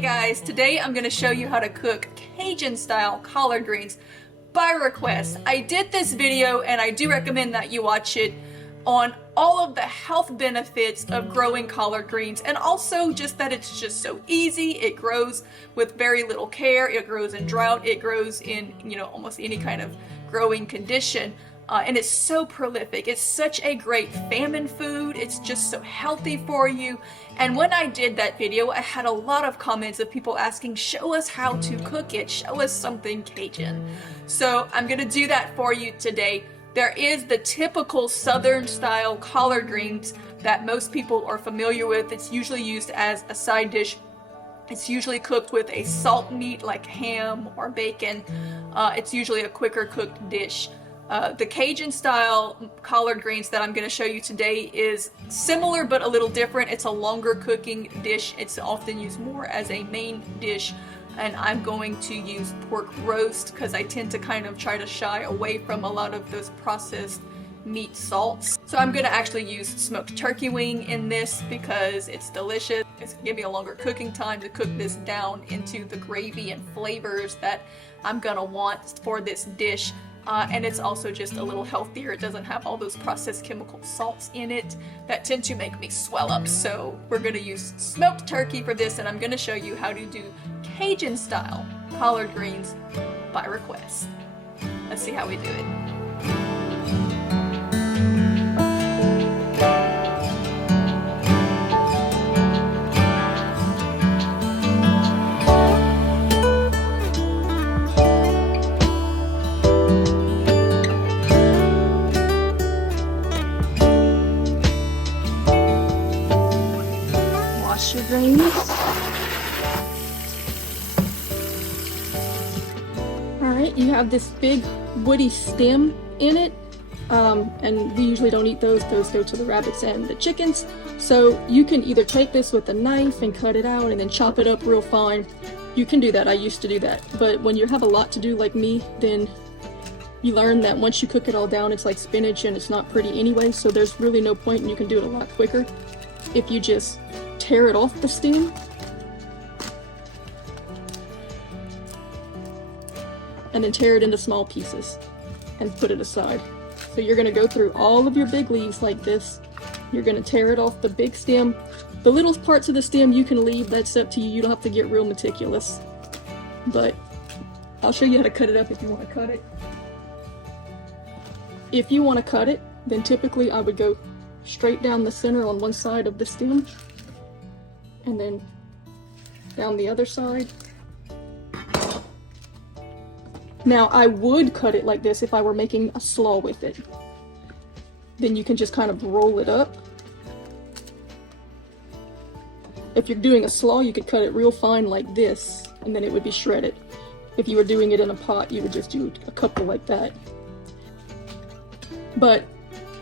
Hey guys, today I'm going to show you how to cook Cajun style collard greens by request. I did this video and I do recommend that you watch it on all of the health benefits of growing collard greens, and also just that it's just so easy. It grows with very little care. It grows in drought. It grows in, almost any kind of growing condition. And it's so prolific. It's such a great famine food. It's just so healthy for you. And when I did that video, I had a lot of comments of people asking, show us how to cook it. Show us something Cajun. So I'm gonna do that for you today. There is the typical Southern style collard greens that most people are familiar with. It's usually used as a side dish. It's usually cooked with a salt meat like ham or bacon. It's usually a quicker cooked dish. The Cajun style collard greens that I'm going to show you today is similar but a little different. It's a longer cooking dish. It's often used more as a main dish, and I'm going to use pork roast because I tend to kind of try to shy away from a lot of those processed meat salts. So I'm going to actually use smoked turkey wing in this because it's delicious. It's going to give me a longer cooking time to cook this down into the gravy and flavors that I'm going to want for this dish. And it's also just a little healthier. It doesn't have all those processed chemical salts in it that tend to make me swell up. So we're going to use smoked turkey for this, and I'm going to show you how to do Cajun style collard greens by request. Let's see how we do it. Your greens. Alright, you have this big woody stem in it, and we usually don't eat those. Those go to the rabbits and the chickens. So you can either take this with a knife and cut it out and then chop it up real fine. You can do that. I used to do that. But when you have a lot to do like me, then you learn that once you cook it all down, it's like spinach and it's not pretty anyway, so there's really no point, and you can do it a lot quicker if you just tear it off the stem and then tear it into small pieces and put it aside. So you're going to go through all of your big leaves like this. You're going to tear it off the big stem. The little parts of the stem you can leave, that's up to you. You don't have to get real meticulous, but I'll show you how to cut it up if you want to cut it. If you want to cut it, then typically I would go straight down the center on one side of the stem and then down the other side. Now I would cut it like this if I were making a slaw with it. Then you can just kind of roll it up. If you're doing a slaw, you could cut it real fine like this, and then it would be shredded. If you were doing it in a pot, you would just do a couple like that. But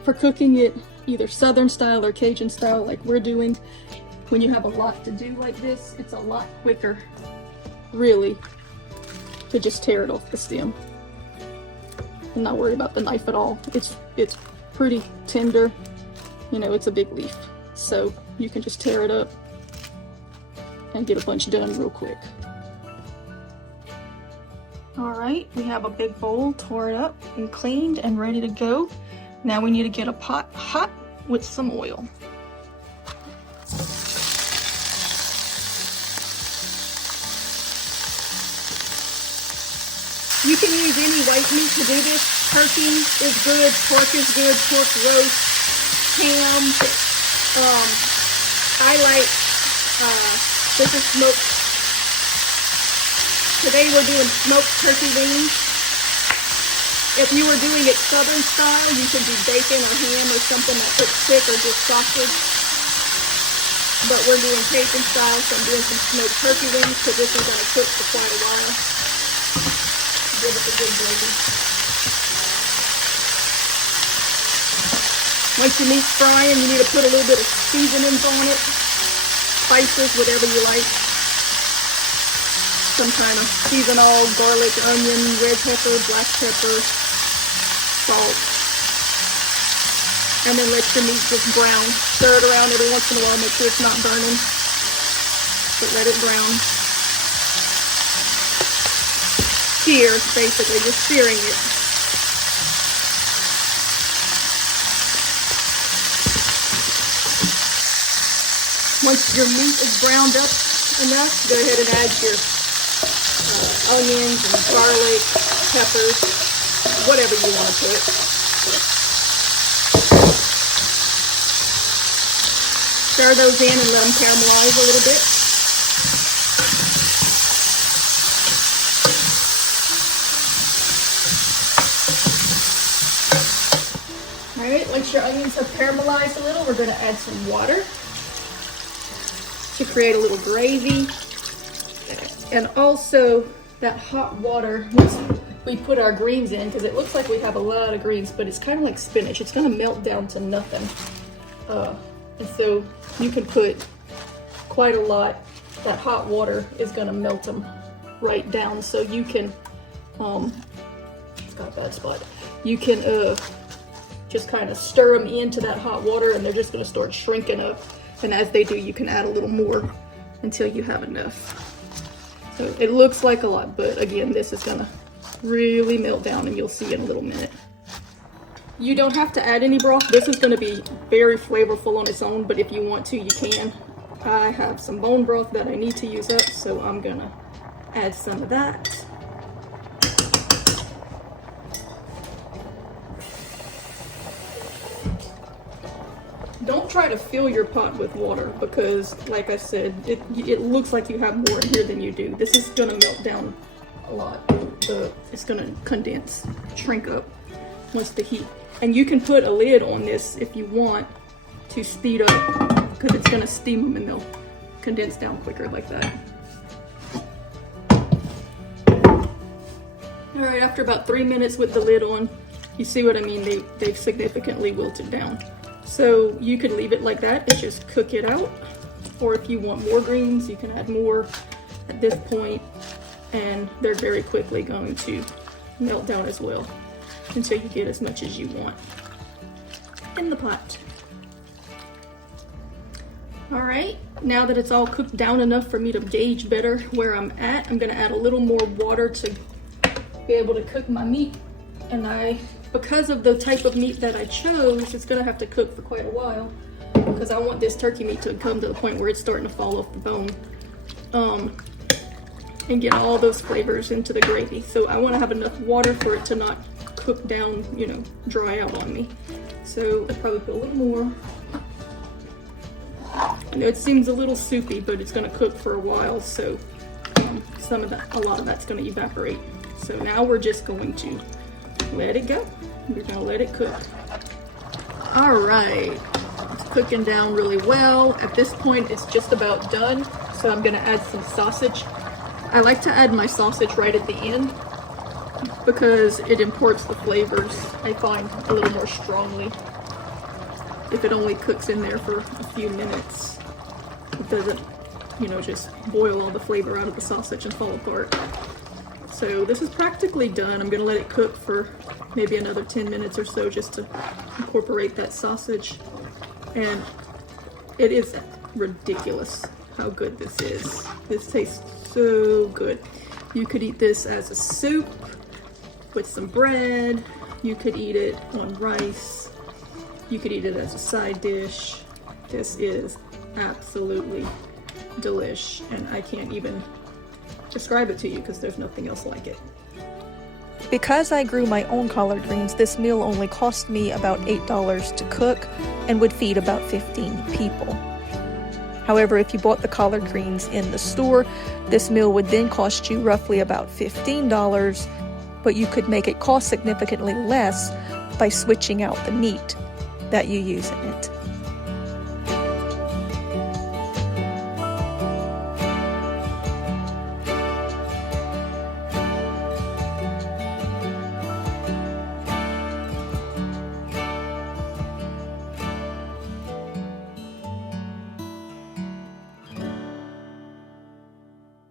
for cooking it either Southern style or Cajun style like we're doing, when you have a lot to do like this, it's a lot quicker, really, to just tear it off the stem and not worry about the knife at all. It's pretty tender, it's a big leaf, so you can just tear it up and get a bunch done real quick. Alright, we have a big bowl tore up and cleaned and ready to go. Now we need to get a pot hot with some oil. You can use any white meat to do this. Turkey is good, pork is good, pork roast, ham. I like, this is smoked. Today we're doing smoked turkey wings. If you were doing it Southern style, you could do bacon or ham or something that cooks quick, or just sausage. But we're doing Cajun style, so I'm doing some smoked turkey wings because this is going to cook for quite a while. Give it a good gravy. Once your meat's frying, you need to put a little bit of seasonings on it. Spices, whatever you like. Some kind of seasonal, garlic, onion, red pepper, black pepper, salt. And then let your meat just brown. Stir it around every once in a while, make sure it's not burning. But let it brown. sear, basically, just searing it. Once your meat is browned up enough, go ahead and add your onions and garlic, peppers, whatever you want to put. Stir those in and let them caramelize a little bit. All right, once your onions have caramelized a little, we're going to add some water to create a little gravy. And also that hot water, once we put our greens in, because it looks like we have a lot of greens, but it's kind of like spinach. It's going to melt down to nothing. And so you can put quite a lot. That hot water is going to melt them right down. So you can, it's got a bad spot. You can just kind of stir them into that hot water and they're just going to start shrinking up. And as they do, you can add a little more until you have enough. So it looks like a lot, but again, this is gonna really melt down and you'll see in a little minute. You don't have to add any broth. This is gonna be very flavorful on its own, but if you want to, you can. I have some bone broth that I need to use up, so I'm gonna add some of that. Don't try to fill your pot with water because, like I said, it looks like you have more in here than you do. This is gonna melt down a lot. It's gonna condense, shrink up once the heat. And you can put a lid on this if you want to speed up because it's gonna steam them and they'll condense down quicker like that. All right, after about 3 minutes with the lid on, you see what I mean? They've significantly wilted down. So you could leave it like that and just cook it out. Or if you want more greens, you can add more at this point, and they're very quickly going to melt down as well until you get as much as you want in the pot. All right, now that it's all cooked down enough for me to gauge better where I'm at, I'm gonna add a little more water to be able to cook my meat. And because of the type of meat that I chose, it's gonna have to cook for quite a while because I want this turkey meat to come to the point where it's starting to fall off the bone and get all those flavors into the gravy. So I want to have enough water for it to not cook down, you know, dry out on me. So I'll probably put a little more. I know it seems a little soupy, but it's gonna cook for a while, so a lot of that's gonna evaporate. So now we're just going to let it go. We're gonna let it cook. All right, it's cooking down really well. At this point, it's just about done. So I'm gonna add some sausage. I like to add my sausage right at the end because it imports the flavors, I find, a little more strongly. If it only cooks in there for a few minutes, it doesn't, you know, just boil all the flavor out of the sausage and fall apart. So this is practically done. I'm gonna let it cook for maybe another 10 minutes or so just to incorporate that sausage. And it is ridiculous how good this is. This tastes so good. You could eat this as a soup with some bread. You could eat it on rice. You could eat it as a side dish. This is absolutely delish, and I can't even describe it to you because there's nothing else like it. Because I grew my own collard greens, this meal only cost me about $8 to cook and would feed about 15 people. However, if you bought the collard greens in the store, this meal would then cost you roughly about $15, but you could make it cost significantly less by switching out the meat that you use in it.